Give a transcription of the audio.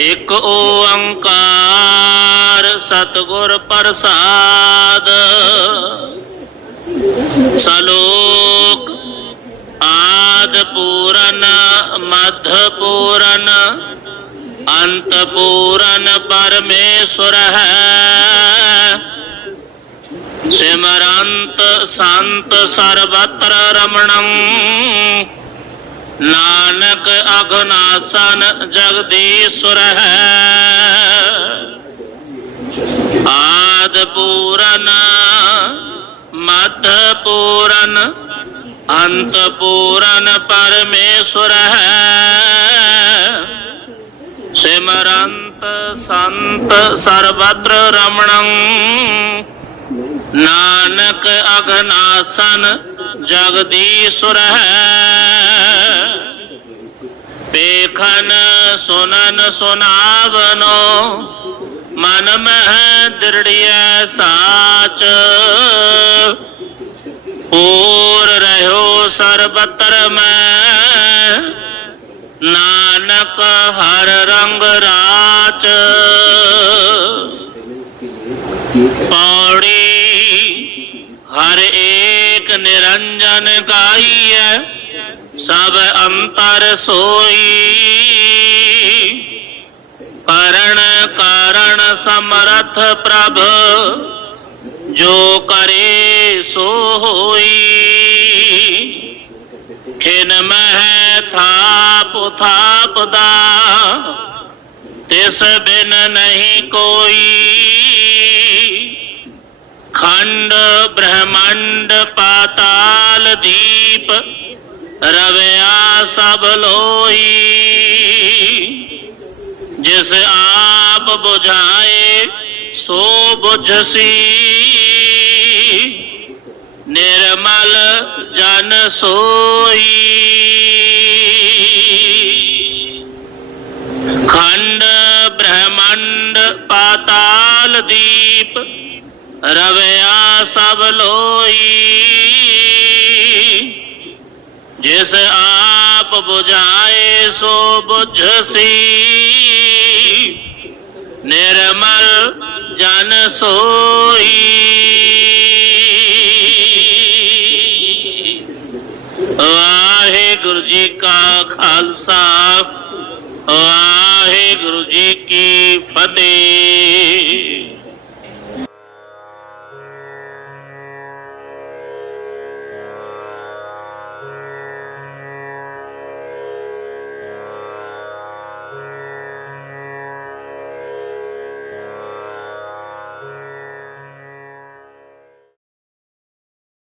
ਇਕ ਓੰਕਾਰ ਸਤਿਗੁਰ ਪ੍ਰਸਾਦ ਸਲੋਕ ਆਦ ਪੂਰਨ ਮਧ ਪੂਰਨ ਅੰਤ ਪੂਰਨ ਪਰਮੇਸ਼ਵਰ ਹੈ ਸਿਮਰੰਤ ਸੰਤ ਸਰਬਤਰ ਰਮਣੰ ਨਾਨਕ ਅਗਨਾਸਨ ਜਗਦੀਸ਼ਵਰ ਹੈ। ਆਦ ਪੂਰਨ, ਮਧ ਪੂਰਨ, ਅੰਤ ਪੂਰਨ ਪਰਮੇਸ਼ਵਰ ਹੈ। ਸਿਮਰੰਤ ਸੰਤ ਸਰਬਤਰ ਰਮਣੰ, ਨਾਨਕ ਅਗਨਾਸਨ ਜਗਦੀਸ਼ਵਰ ਹੈ। ਪੇਖਨ ਸੁਨਨ ਸੁਨਾਵਨੋ, ਮਨ ਮਹਿ ਦ੍ਰਿੜਿਐ ਸਾਚ। ਪੂਰ ਰਹਿਓ ਸਰਬਤਰ ਮੈਂ, ਨਾਨਕ ਹਰ ਰੰਗ ਰਾਚ। ਪੌੜੀ ਹਰ ਏਕ ਨਿਰੰਜਨ ਗਾਈਐ सब अंतर सोई। करण कारण समरथ प्रभ, जो करे सो होई। खिन मह थाप थापदा, तिस बिन नहीं कोई। खंड ब्रह्मांड पाताल दीप रवया सब लोई, जिस आप बुझाए सो बुझसी। निर्मल जन सोई। खंड ब्रह्मंड पाताल दीप रवया सब लोई। जिस आप बुझाए सो बुझ सी निर्मल जन सोई। वाहे गुरु जी का खालसा वाहे गुरु जी की फतेह।